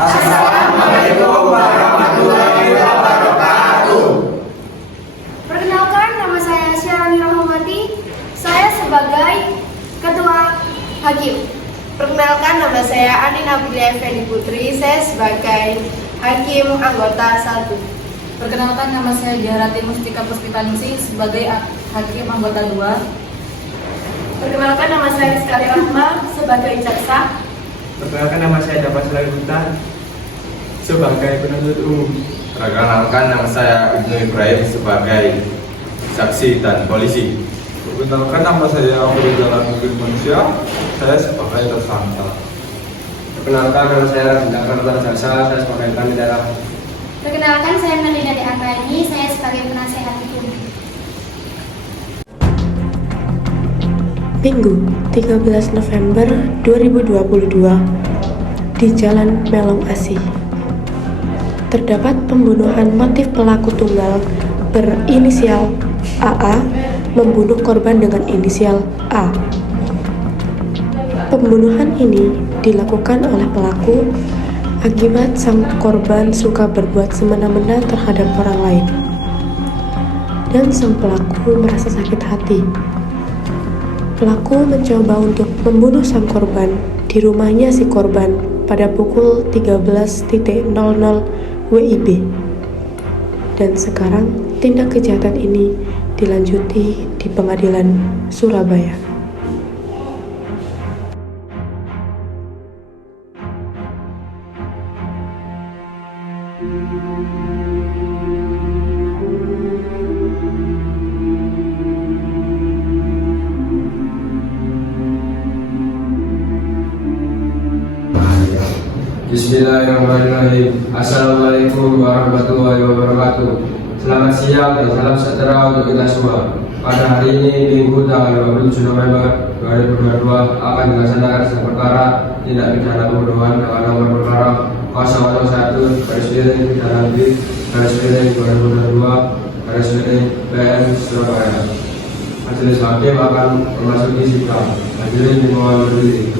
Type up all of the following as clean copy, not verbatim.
Assalamualaikum warahmatullahi wabarakatuh. Perkenalkan, nama saya Syarani Rahmawati. Saya sebagai Ketua Hakim. Perkenalkan, nama saya Andina Nabila Effendi Putri. Saya sebagai Hakim anggota 1. Perkenalkan, nama saya Jaharati Mustika Puspitaningsih sebagai Hakim anggota 2. Perkenalkan, nama saya Rizkali Rahma sebagai jaksa. Perkenalkan, nama saya Dapat Selagutan sebagai penuntut umum. Perkenalkan, nama saya Ibnu Ibrahim sebagai saksi dan polisi. Perkenalkan, nama saya Abdul Jalan Manusia, saya sebagai tersangka. Perkenalkan, nama saya Ramadhan Jaksa, saya sebagai kandidata. Perkenalkan, saya Melina De Antani. Saya sebagai penasehat hukum. Minggu 13 November 2022 di Jalan Melong Asih terdapat pembunuhan motif pelaku tunggal berinisial AA membunuh korban dengan inisial A. Pembunuhan ini dilakukan oleh pelaku akibat sang korban suka berbuat semena-mena terhadap orang lain dan sang pelaku merasa sakit hati. Pelaku mencoba untuk membunuh sang korban di rumahnya si korban pada pukul 13.00 WIB. Dan sekarang tindak kejahatan ini dilanjuti di Pengadilan Surabaya. Bismillahirrahmanirrahim. Assalamualaikum warahmatullahi wabarakatuh. Selamat siang dan salam sejahtera untuk kita semua. Pada hari ini, Minggu tanggal 27 November 2022 akan dilaksanakan sidang perkara tindak pidana pembunuhan dengan nomor perkara 001/2022/PN Surabaya. Majelis Hakim akan memasuki sidang. Hadirin dimohon berdiri.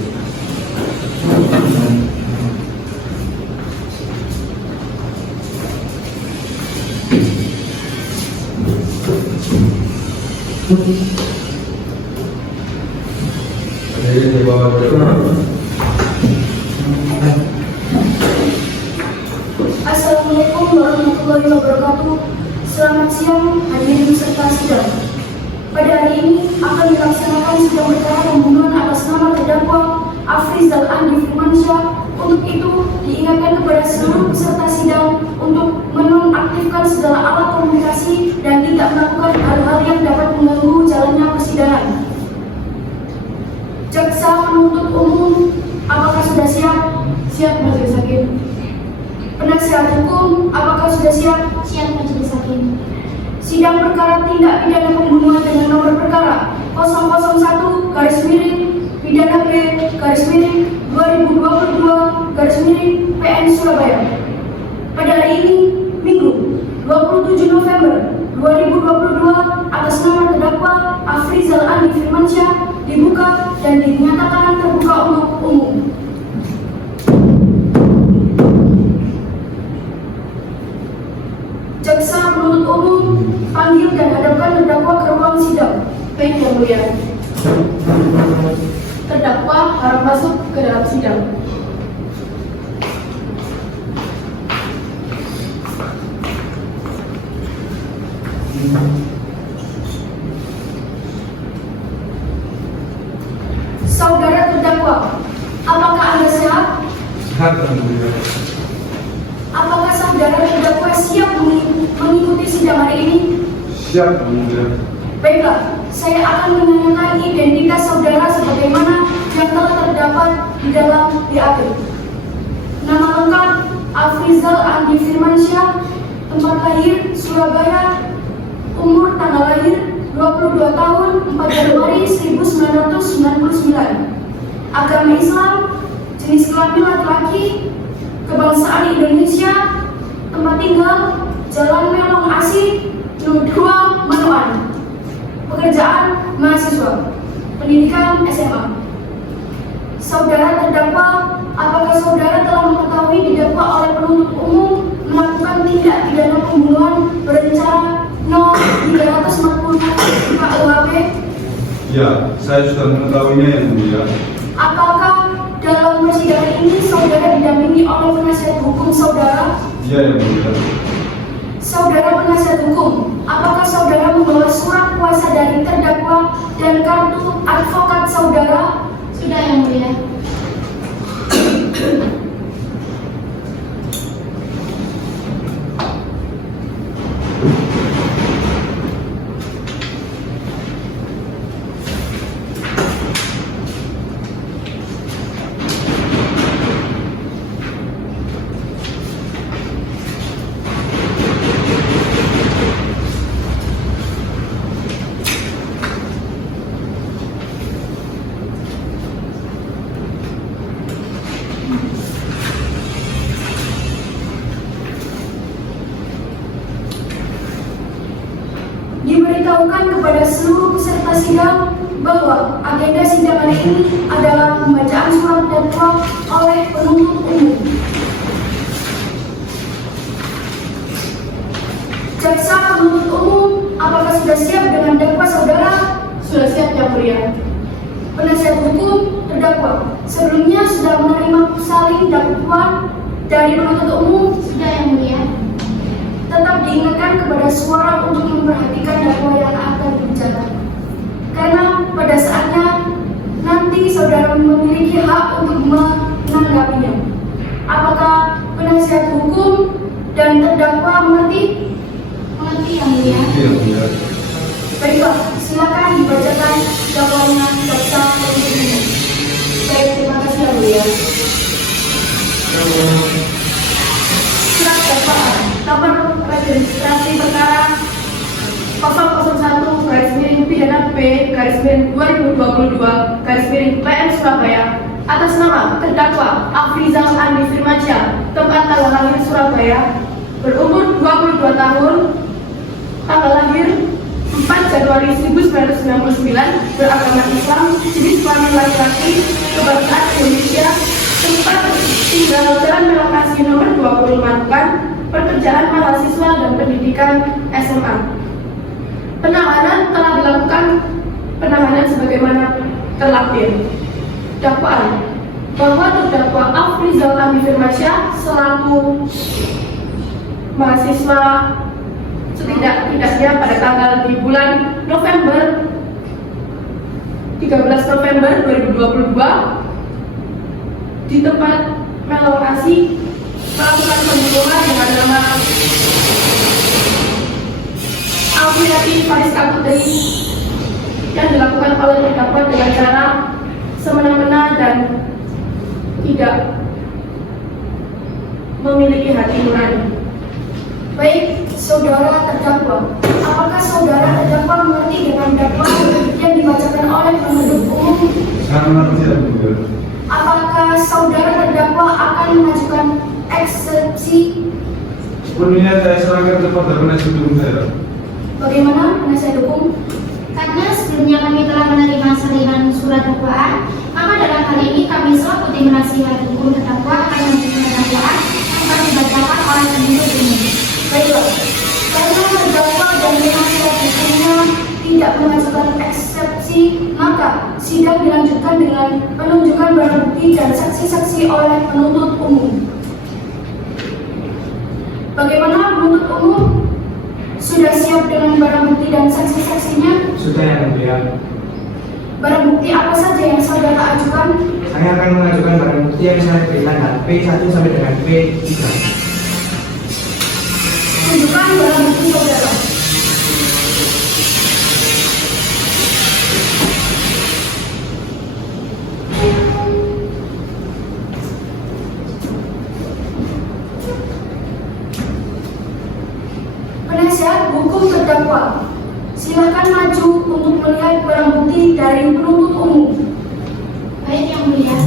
Hadirin di bawah Assalamualaikum warahmatullahi wabarakatuh. Selamat siang hadirin peserta sidang. Pada hari ini akan dilaksanakan sidang perkara pembunuhan atas nama terdakwa Afrizal Andi Firmansyah. Untuk itu diingatkan kepada seluruh peserta sidang untuk menonaktifkan segala alat komunikasi dan tidak melakukan hal-hal yang dapat mengganggu jalannya persidangan. Jaksa penuntut umum, apakah sudah siap? Siap, Majelis Hakim. Penasihat hukum, apakah sudah siap? Siap, Majelis Hakim. Sidang perkara tindak pidana pembunuhan dengan nomor perkara 001/2022/PN Surabaya. Pada hari ini, Minggu 27 November 2022, atas nama terdakwa Afrizal Andi Firmansyah dibuka dan dinyatakan terbuka untuk umum. Jaksa penuntut umum, panggil dan hadapkan terdakwa ke ruang sidang. Baik, Yang Mulia. Terdakwa harap masuk ke dalam sidang. Saudara terdakwa, apakah Anda sehat? Sehat, alhamdulillah. Apakah saudara terdakwa siap mengikuti sidang hari ini? Siap, alhamdulillah. Baiklah, saya akan menanyakan identitas saudara sebagaimana yang telah terdapat di dalam BAP. Nama lengkap Afrizal Andi Firmansyah, tempat lahir Surabaya, umur tanggal lahir 22 tahun 4 Januari 1999, agama Islam, jenis kelamin laki-laki, kebangsaan Indonesia, tempat tinggal Jalan Melong Asih, Nur 2, Manoan. Pekerjaan mahasiswa, pendidikan SMA. Saudara terdakwa, apakah saudara telah mengetahui didakwa Ya, saya sudah mengetahuinya yang mulia. Apakah dalam persidangan ini saudara didampingi oleh penasihat hukum saudara? Iya yang mulia. Saudara penasihat hukum, apakah saudara membawa surat kuasa dari terdakwa dan kartu advokat saudara? Sudah yang mulia. Diberitahukan kepada seluruh peserta sidang bahwa agenda sidang hari ini adalah pembacaan surat dakwah oleh penuntut umum. Jaksa penuntut umum, apakah sudah siap dengan dakwa saudara? Sudah siap yang mulia. Penasihat hukum terdakwa sebelumnya sudah menerima salin dakwaan dari penuntut umum. Sudah yang mulia. Tetap diingatkan kepada suara untuk memperhatikan dakwah yang akan dibicarakan. Karena pada saatnya nanti saudara memiliki hak untuk menanggapinya. Apakah penasihat hukum dan terdakwa mengerti? Mengerti yang mulia. Iya yang mulia. Baiklah, silakan dibacakan dakwaannya jaksa penuntut umum. Baik, terima kasih yang mulia. Surat dakwaan nomor registrasi perkara 001 garis miring pidana B garis miring 2022 garis miring PM Surabaya atas nama terdakwa Afrizal Andi Firmansyah, tempat tanggal lahir Surabaya, berumur 22 tahun, tanggal lahir 4 Januari 1999, beragama Islam, jenis kelamin laki-laki, kebangsaan Indonesia, tempat tinggal Jalan Melokasi nomor 20 Manukan, pekerjaan mahasiswa dan pendidikan SMA. Penahanan telah dilakukan sebagaimana terlampir. Dakwaan bahwa terdakwa Afrizal Andi Firmansyah selaku mahasiswa setidak-tidaknya pada tanggal di bulan November 13 November 2022 di tempat melokasi melakukan pembunuhan dengan nama Alfiati Fariska Putri yang dilakukan oleh terdakwa dengan cara semena-mena dan tidak memiliki hati nurani. Baik, saudara terdakwa, apakah saudara terdakwa mengerti dengan dakwaan yang dibacakan oleh penuntut umum? Saya mengerti yang mulia. Apakah saudara terdakwa akan mengajukan eksepsi? Sepenuhnya saya serahkan kepada penasihat hukum saya. Bagaimana penasihat hukum? Karena sebelumnya kami telah menerima salinan surat dakwaan, maka dalam hal ini kami selaku tim penasihat hukum terdakwa akan mengajukan dakwaan yang akan dibacakan oleh penuntut umum. Baiklah, karena terdakwa dan penasihat hukumnya tidak mengajukan eksepsi, maka sidang dilanjutkan dengan penunjukan barang bukti dan saksi-saksi oleh penuntut umum. Bagaimana penuntut umum? Sudah siap dengan barang bukti dan saksi-saksinya? Sudah yang mulia. Barang bukti apa saja yang saudara ajukan? Saya akan mengajukan barang bukti yang saya berikan P1 sampai dengan P3. Tunjukkan barang bukti saudara. Penasihat hukum terdakwa, silakan maju untuk melihat barang bukti dari penuntut umum. Baik yang mulia.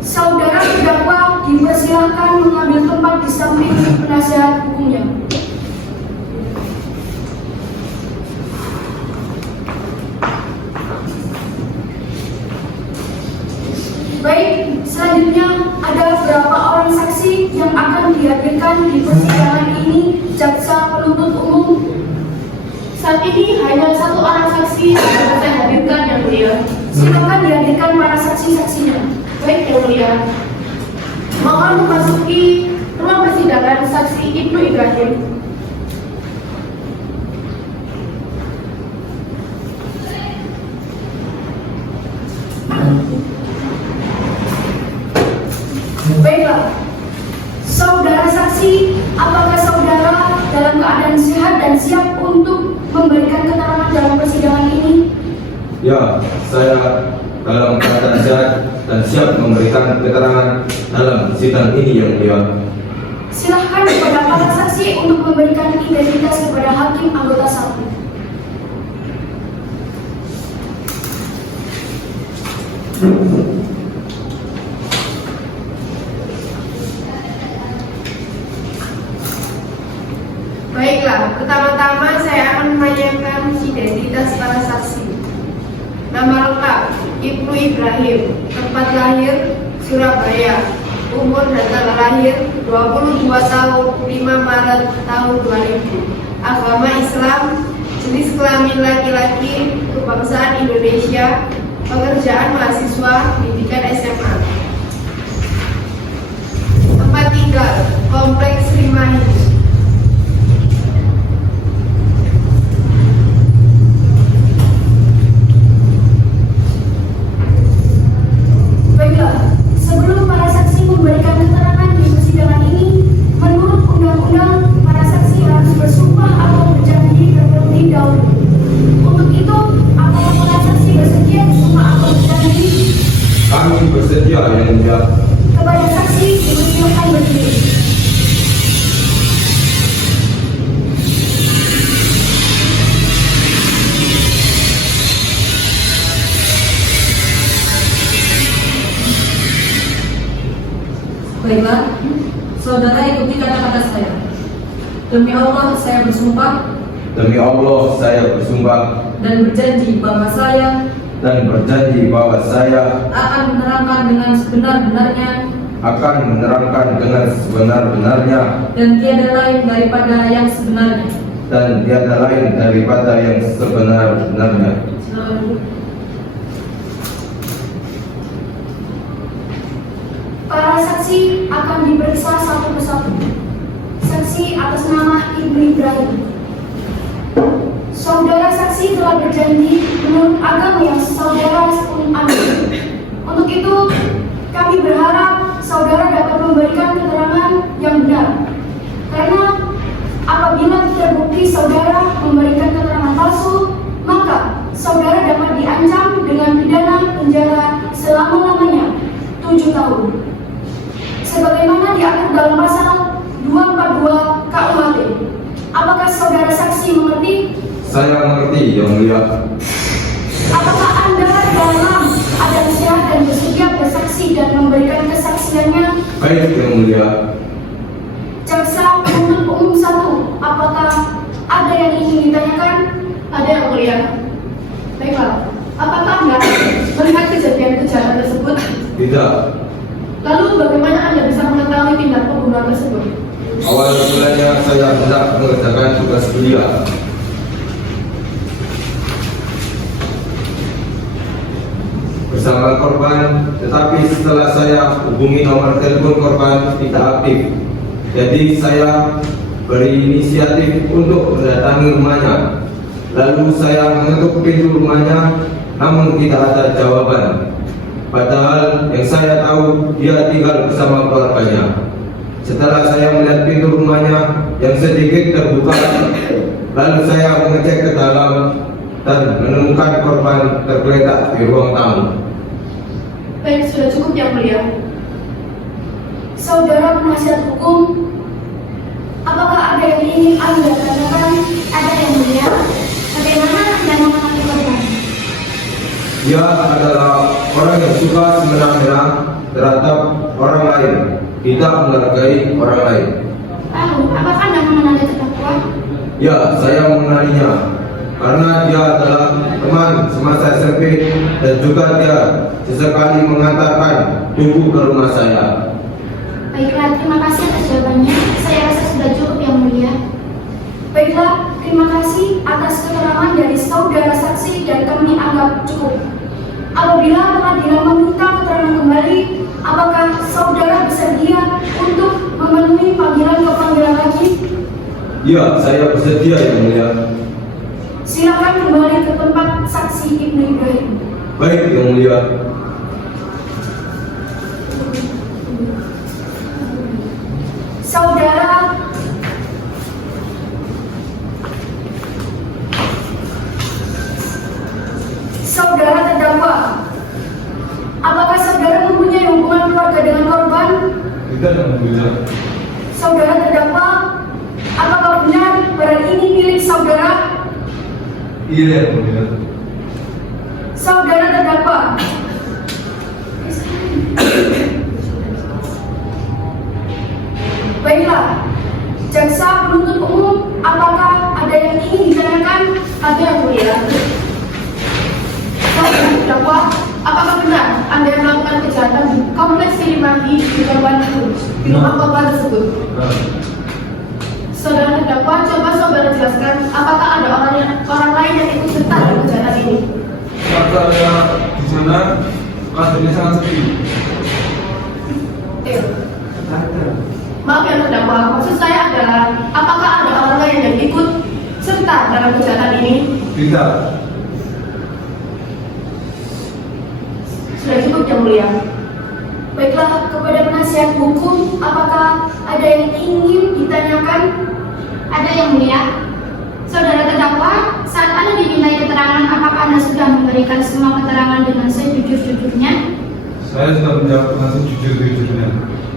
Saudara terdakwa dipersilahkan mengambil tempat di samping penasihat hukumnya. Siapa orang saksi yang akan dihadirkan di persidangan ini, jaksa penuntut umum? Saat ini hanya satu orang saksi yang dapat saya hadirkan, Yang Mulia. Silakan dihadirkan para saksi-saksinya. Baik, Yang Mulia. Mohon memasuki ruang persidangan saksi Ibnu Ibrahim. Baiklah, saudara saksi, apakah saudara dalam keadaan sehat dan siap untuk memberikan keterangan dalam persidangan ini? Ya, saya dalam keadaan sehat dan siap memberikan keterangan dalam sidang ini, Yang Mulia. Silahkan kepada para saksi untuk memberikan identitas kepada hakim anggota 1. Baiklah, pertama-tama saya akan menanyakan identitas para saksi. Nama lengkap, Ibnu Ibrahim, tempat lahir, Surabaya, umur dan tanggal lahir 22 tahun 5 Maret tahun 2000, agama Islam, jenis kelamin laki-laki, kebangsaan Indonesia, pekerjaan mahasiswa, pendidikan SMA. Tempat tinggal, Kompleks Rimahi. Baiklah, sebelum para saksi memberikan keterangan di persidangan ini, menurut undang-undang, para saksi harus bersumpah atau berjanji terlebih dahulu. Untuk itu, apakah para saksi bersedia bersumpah atau berjanji? Kami bersedia, Yang Mulia. Kepada saksi, dipersilakan berdiri. Baiklah, saudara ikuti kata-kata saya. Demi Allah saya bersumpah Demi Allah, saya bersumpah dan berjanji bahwa saya akan menerangkan dengan sebenar-benarnya dan tiada lain daripada yang sebenarnya. Para saksi akan diperiksa satu persatu. Saksi atas nama Ibnu Ibrahim. Saudara saksi telah berjanji menurut agama yang saudara anut. Untuk itu, kami berharap saudara dapat memberikan keterangan yang benar. Karena apabila terbukti saudara memberikan keterangan palsu, maka saudara dapat diancam dengan pidana penjara selama-lamanya 7 tahun. Sebagaimana diatur dalam pasal 242 KUHP. Apakah saudara saksi mengerti? Saya mengerti, Yang Mulia. Apakah Anda dalam keadaan sehat dan bersedia bersaksi dan memberikan kesaksiannya? Baik, Yang Mulia. Jaksa penuntut umum 1, apakah ada yang ingin ditanyakan? Ada, Yang Mulia. Baiklah, apakah Anda melihat kejadian kejahatan tersebut? Tidak. Lalu bagaimana Anda bisa mengetahui tindak pembunuhan tersebut? Awal mulanya saya hendak mengerjakan tugas kuliah. Bersama korban, tetapi setelah saya hubungi nomor telepon korban tidak aktif. Jadi saya berinisiatif untuk mendatangi rumahnya. Lalu saya mengetuk pintu rumahnya, namun tidak ada jawaban. Padahal yang saya tahu dia tinggal bersama keluarganya. Setelah saya melihat pintu rumahnya yang sedikit terbuka, lalu saya mengecek ke dalam dan menemukan korban tergeletak di ruang tamu. Baik, sudah cukup, Yang Mulia. Saudara penasihat hukum, apakah ada yang ingin Anda tanyakan? Ada, Yang Mulia. Bagaimana Anda mengenali korban? Dia adalah orang yang suka semena-mena terhadap orang lain, tidak menghargai orang lain. Lalu, apakah Anda mengenali terdakwa? Ya, saya mengenalinya karena dia adalah teman semasa SMP dan juga dia sesekali mengantarkan buku ke rumah saya. Baiklah, terima kasih atas jawabannya. Saya rasa sudah cukup Yang Mulia. Baiklah, terima kasih atas keterangan dari saudara saksi dan kami anggap cukup. Apabila pengadilan meminta keterangan kembali, apakah saudara bersedia untuk memenuhi panggilan lagi? Ya, saya bersedia Yang Mulia. Silakan kembali ke tempat saksi Ibnu Ibrahim. Baik Yang Mulia. Saudara terdakwa, apakah saudara mempunyai hubungan keluarga dengan korban? Tidak, Yang Mulia. Saudara terdakwa, apakah benar barang ini milik saudara? Iya, Yang Mulia. Saudara terdakwa, baiklah, jaksa penuntut umum, apakah ada yang ingin ditanyakan? Ada Yang Mulia. Saudara terdakwa, apakah benar Anda yang melakukan kejahatan di kompleks Siliwangi di korban di rumah korban tersebut? Saudara terdakwa, coba saudara jelaskan apakah ada orang lain yang ikut serta dalam kejahatan ini? Saat saya di sana, kasusnya sangat sepi. Maaf yang terdakwa, maksud saya adalah apakah ada orang lain yang ikut serta dalam kejahatan ini? Tidak. Sudah cukup Yang Mulia. Baiklah, kepada penasihat hukum, apakah ada yang ingin ditanyakan? Ada Yang Mulia. Saudara terdakwa, saat Anda dimintai keterangan, apakah Anda sudah memberikan semua keterangan dengan sejujur-jujurnya? Saya sudah menjawab dengan sejujur-jujurnya.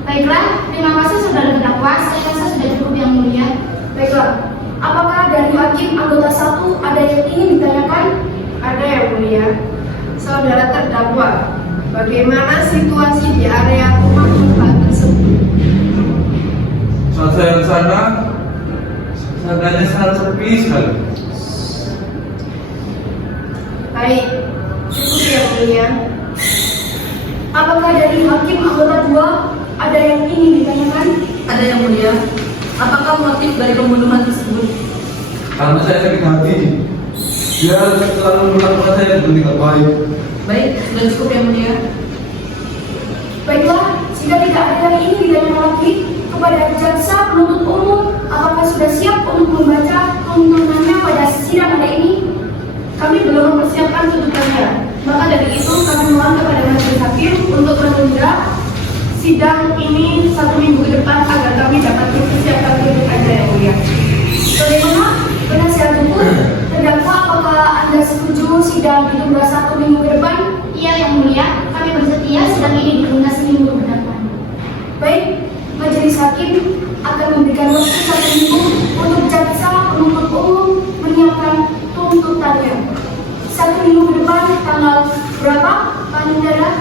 Baiklah, terima kasih saudara terdakwa. Saya rasa sudah cukup Yang Mulia. Baiklah, apakah dari hakim anggota 1 ada yang ingin ditanyakan? Ada Yang Mulia. Saudara terdakwa, bagaimana situasi di area rumah korban tersebut? Saat saya ke sana, keadaannya sangat sepi sekali. Baik, cukup Yang Mulia. Apakah dari hakim anggota 2 ada yang ingin ditanyakan? Ada Yang Mulia. Apakah motif dari pembunuhan tersebut? Karena saya sakit hati, dia selalu melakukan saya bertindak baik. Baik, sudah cukup Yang Mulia. Baiklah, jika tidak ada yang ingin ditanyakan lagi, kepada jaksa penuntut umum, apakah sudah siap untuk membaca tuntutannya pada sidang hari ini? Kami belum mempersiapkan tuntutannya, maka dari itu kami mohon kepada majelis hakim untuk menunda sidang ini 1 minggu ke depan agar kami dapat mempersiapkan tuntutannya Yang Mulia. Bagaimana penasihat hukum? Terdakwa, apakah Anda setuju sidang ditunda 1 minggu ke depan? Iya Yang Mulia, kami bersedia sidang ini ditunda seminggu ke depan. Baik, majelis hakim akan memberikan waktu 1 minggu untuk jaksa penuntut umum menyiapkan tuntutannya. 1 minggu ke depan, tanggal berapa, Pak Nindara?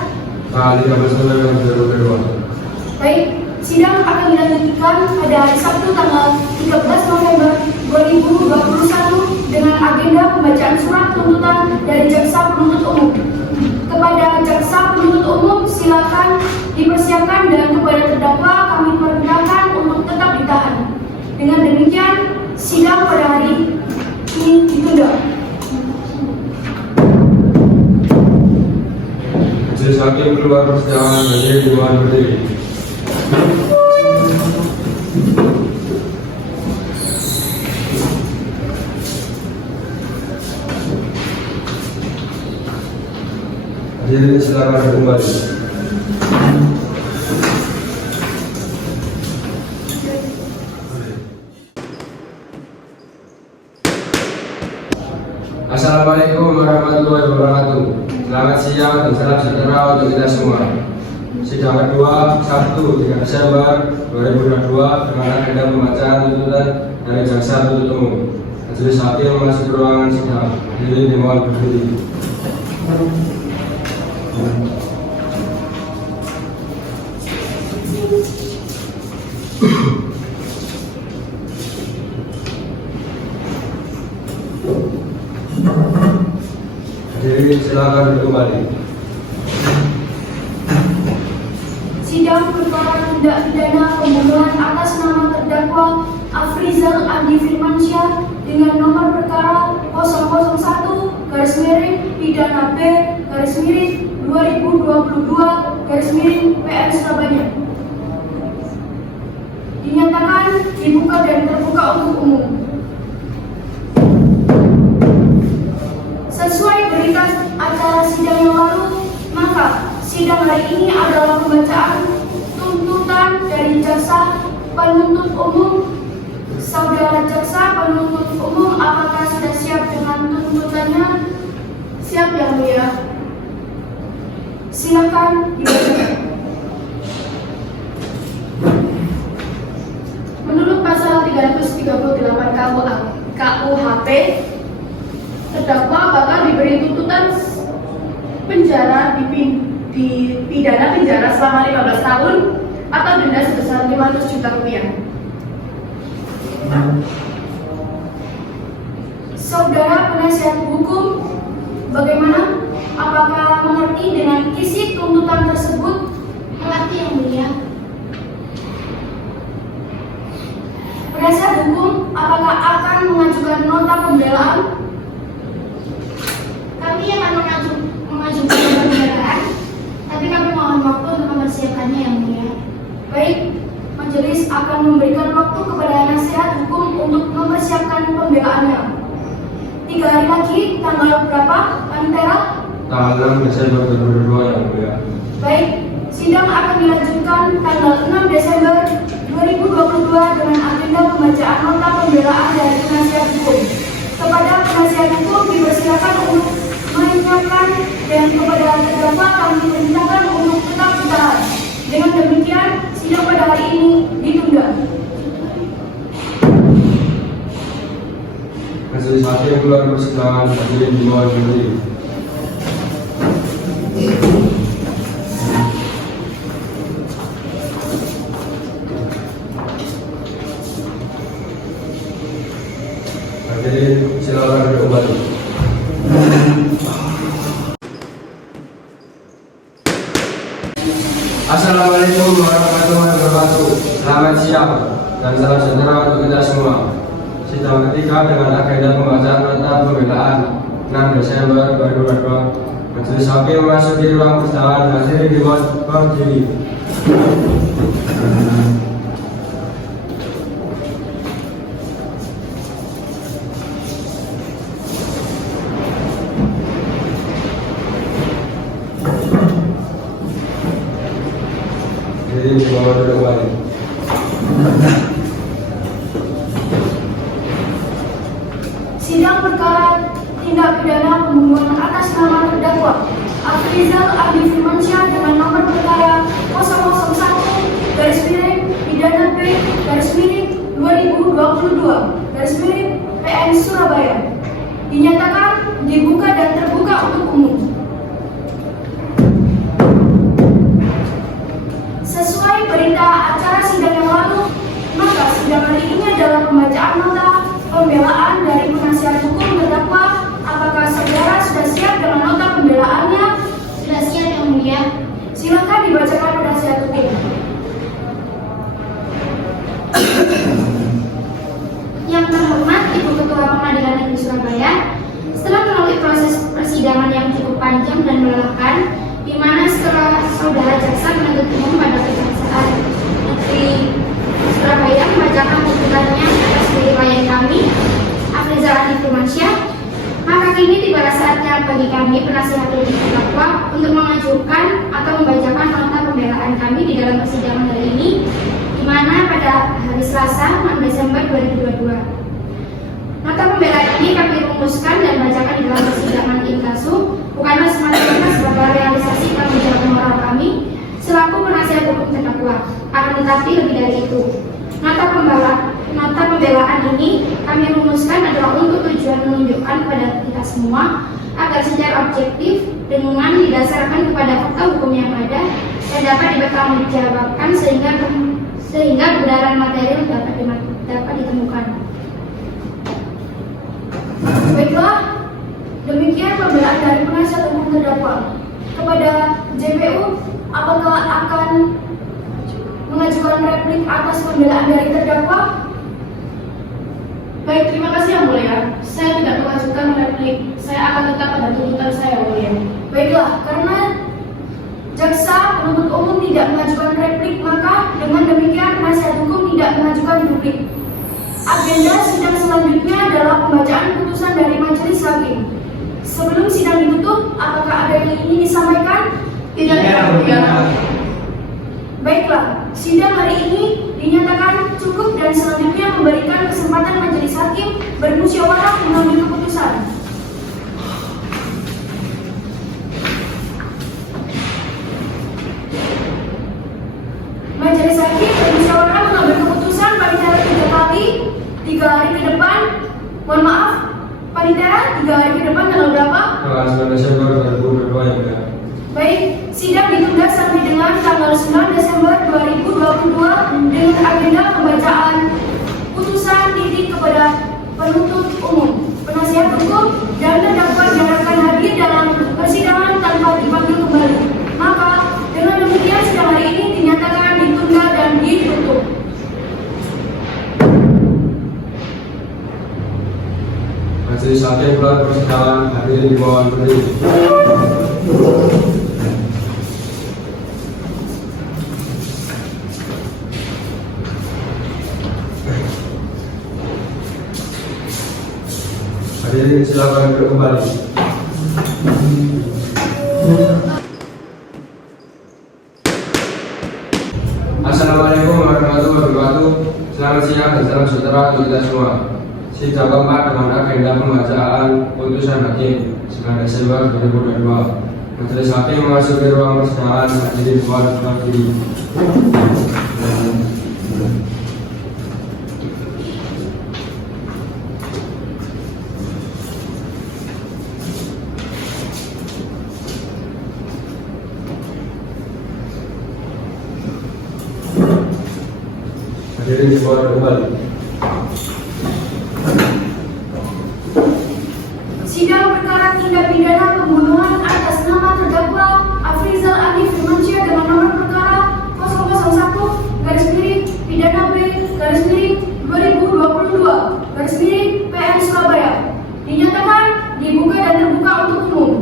Kali 13 November 2022. Baik, sidang akan dilanjutkan pada hari Sabtu tanggal 13 November 2021 dengan agenda pembacaan surat tuntutan dari jaksa penuntut umum. Kepada jaksa penuntut umum, silakan dipersiapkan, dan kepada terdakwa kami perintahkan untuk tetap ditahan. Dengan demikian, sidang pada hari ini ditunda. Majelis hakim keluar persidangan berdiri dimohon berdiri. Hadirin silakan kembali. Assalamualaikum warahmatullahi wabarakatuh. Selamat siang dan salam sejahtera untuk kita semua. Sidang kedua Sabtu 3 Desember 2022 dengan agenda pembacaan tuntutan dari jaksa penuntut umum. Majelis hakim memasuki ruangan sidang. Hadirin dimohon berdiri. Hadirin silakan kembali. Sidang perkara tindak pidana pembunuhan atas nama terdakwa Afrizal Andi Firmansyah dengan nomor perkara 001-B/2022/PM Surabaya. Dinyatakan dibuka dan terbuka untuk umum. Sesuai berita acara sidang yang lalu, maka sidang hari ini adalah pembacaan tuntutan dari jaksa penuntut umum. Saudara jaksa penuntut umum, apakah sudah siap dengan tuntutannya? Siap yang mulia. Silakan dibacakan. Menurut pasal 338 KUHP, terdakwa bakal diberi tuntutan penjara dipidana penjara selama 15 tahun atau denda sebesar 500 juta rupiah. Saudara penasihat hukum, bagaimana? Apakah mengerti dengan isi tuntutan tersebut? Mengerti yang mulia. Penasihat hukum, apakah akan mengajukan nota pembelaan? Kami akan mengajukan pembelaan, tapi kami mohon waktu untuk mempersiapkannya yang mulia. Baik, majelis akan memberikan waktu kepada nasihat hukum untuk mempersiapkan pembelaannya. 3 hari lagi, tanggal berapa, Pantera? Tanggal 6 Desember 2022 yang mulia. Baik, sidang akan dilanjutkan tanggal 6 Desember 2022 dengan agenda pembacaan nota pembelaan dari penasihat hukum. Kepada penasihat hukum dipersilakan untuk menyiapkan dan kepada terdakwa kami perintahkan untuk tetap ditahan. Dengan demikian, sidang pada hari ini ditunda. Majelis hakim keluar persidangan hadirin di bawah berdiri. Hadirin silakan duduk kembali. Assalamualaikum warahmatullahi wabarakatuh. Selamat siang dan salam sejahtera untuk kita semua. Sidang ketiga dengan agenda pembacaan nota pembelaan 6 Desember 2022. Majelis hakim memasuki ruang persidangan. Hadirin di bawah berdiri. Hadirin di bawah duduk kembali. Sidang perkara tindak pidana pembunuhan atas nama terdakwa Afrizal Andi Firmansyah dengan nomor perkara 001-B/2022/PM Surabaya. Dinyatakan dibuka dan terbuka untuk umum. Sesuai berita acara sidang yang lalu, maka sidang hari ini adalah pembacaan nota pembelaan dari penasihat hukum terdakwa. Apakah saudara sudah siap dengan nota pembelaannya? Sudah siap yang mulia. Silakan dibacakan penasihat hukum. Yang terhormat Ibu Ketua Pengadilan Negeri Surabaya, setelah melalui proses persidangan yang cukup panjang dan melelahkan, di mana setelah saudara jaksa penuntut umum pada Kejaksaan Negeri Surabaya membacakan tuntutannya atas klien kami, Afrizal Andi Firmansyah, maka kini tiba saatnya bagi kami penasihat hukum terdakwa untuk mengajukan atau membacakan nota pembelaan kami di dalam persidangan hari ini, di mana pada hari Selasa 6 Desember 2022. Nota pembelaan ini kami rumuskan dan bacakan di dalam persidangan inkasu bukanlah semata-mata sebagai realisasi tanggung jawab moral kami selaku penasihat hukum terdakwa, akan tetapi lebih dari itu. Nota pembelaan ini kami rumuskan adalah untuk tujuan menunjukkan kepada kita semua agar secara objektif dengan didasarkan kepada fakta hukum yang ada dan dapat dipertanggungjawabkan sehingga kebenaran material dapat ditemukan. Baiklah, demikian pembelaan dari penasihat hukum terdakwa. Kepada JPU, apakah akan mengajukan replik atas pembelaan dari terdakwa? Baik, terima kasih Yang Mulia. Saya tidak mengajukan replik. Saya akan tetap pada tuntutan saya, Yang Mulia. Baiklah, karena jaksa penuntut umum tidak mengajukan replik, maka dengan demikian penasihat hukum tidak mengajukan duplik. Agenda sidang selanjutnya adalah pembacaan putusan dari majelis hakim. Sebelum sidang ditutup, apakah ada yang ingin disampaikan? Tidak, Yang Mulia. Baiklah, sidang hari ini dinyatakan cukup dan selanjutnya memberikan kesempatan majelis hakim bermusyawarah mengambil keputusan. Majelis hakim bermusyawarah mengambil keputusan Panitera 3 kali, 3 hari ke depan. Mohon maaf, Panitera 3 hari ke depan tanggal berapa? Tanggal 9 Desember 2022 yang mulia. Baik, sidang ditunda sampai dengan tanggal 9 Desember 2022 dengan agenda pembacaan putusan titik kepada penuntut umum, penasihat hukum, dan terdakwa diharapkan hadir dalam persidangan tanpa dipanggil kembali. Maka dengan demikian sidang hari ini dinyatakan ditunda dan ditutup. Majelis hakim keluar persidangan, hadirin dimohon berdiri. Hadirin silakan duduk kembali. Assalamualaikum warahmatullahi wabarakatuh. Selamat siang dan salam sejahtera untuk kita semua. Sidang keempat dengan agenda pembacaan putusan hakim 9 Desember 2022. Majelis hakim memasuki ruang persidangan. Hadirin mohon berdiri. Hadirin dimohon kembali. Sidang perkara tindak pidana pembunuhan atas nama terdakwa Afrizal Arif Firmansyah dengan nomor perkara 001-PN/2022 PN Surabaya dinyatakan dibuka dan terbuka untuk umum.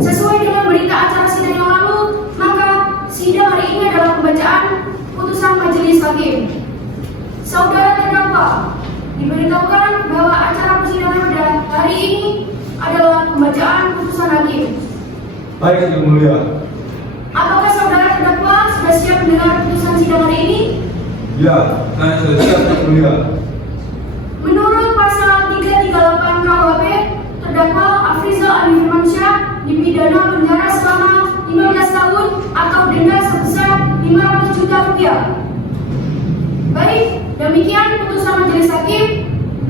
Sesuai dengan berita acara sidang yang lalu, maka sidang hari ini adalah pembacaan putusan majelis hakim. Saudara terdakwa diberitahukan bahwa acara persidangan pada hari ini adalah pembacaan putusan hakim. Baik, Yang Mulia. Apakah saudara terdakwa sudah siap mendengar putusan sidang hari ini? Ya, saya sudah siap, Yang Mulia. Menurut pasal 338 KUHP, terdakwa Afrizal Arif Firmansyah dipidana penjara selama 15 tahun atau denda sebesar 500 juta rupiah. Baik, demikian putusan majelis hakim.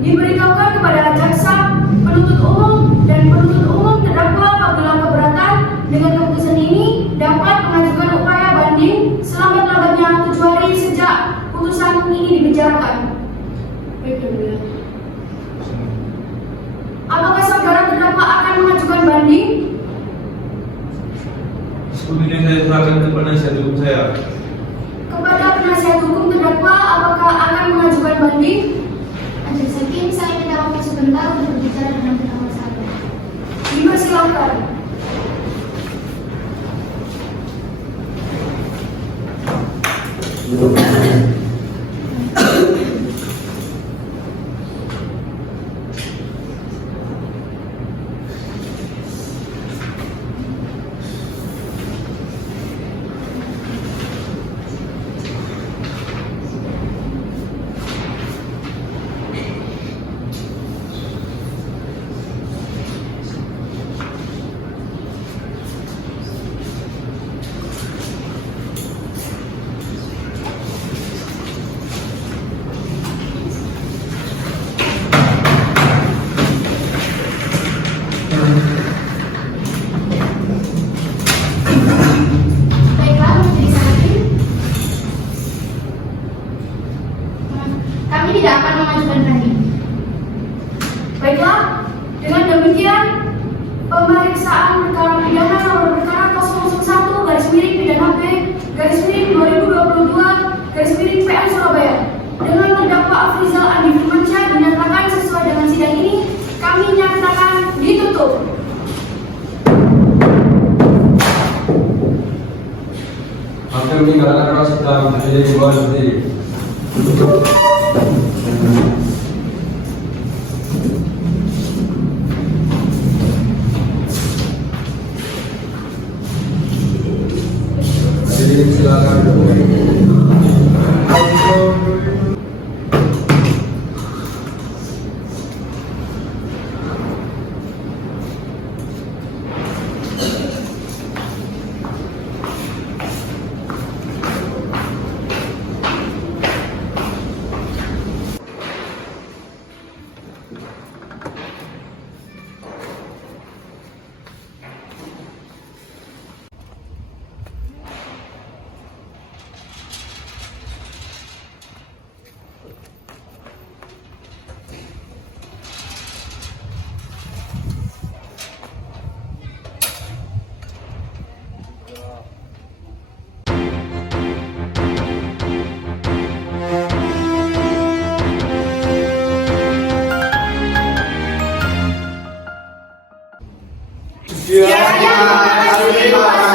Diberitahukan kepada jaksa penuntut umum dan penuntut umum terdakwa apabila keberatan dengan keputusan ini dapat mengajukan upaya banding selambat-lambatnya 7 hari sejak putusan ini dibicarakan. Baik, Yang Mulia. Apakah saudara terdakwa akan mengajukan banding? Sepertinya saya serahkan ke penasihat hukum saya. Kepada penasihat hukum terdakwa, apakah akan mengajukan banding? Majelis hakim, saya minta waktu sebentar untuk berbicara dengan terdakwa saya. Dipersilakan. Baiklah, majelis hakim. Kami tidak akan mengajukan banding. Baiklah, dengan demikian pemeriksaan perkara pidana nomor perkara 001/pidana P PN Surabaya. Dengan terdakwa Afrizal Andi Firmansyah dinyatakan sesuai dengan sidang ini, kami nyatakan ditutup. Hakim meninggalkan ruang sidang menjadi himbauan sendiri. Hadirin silakan. Terima kasih.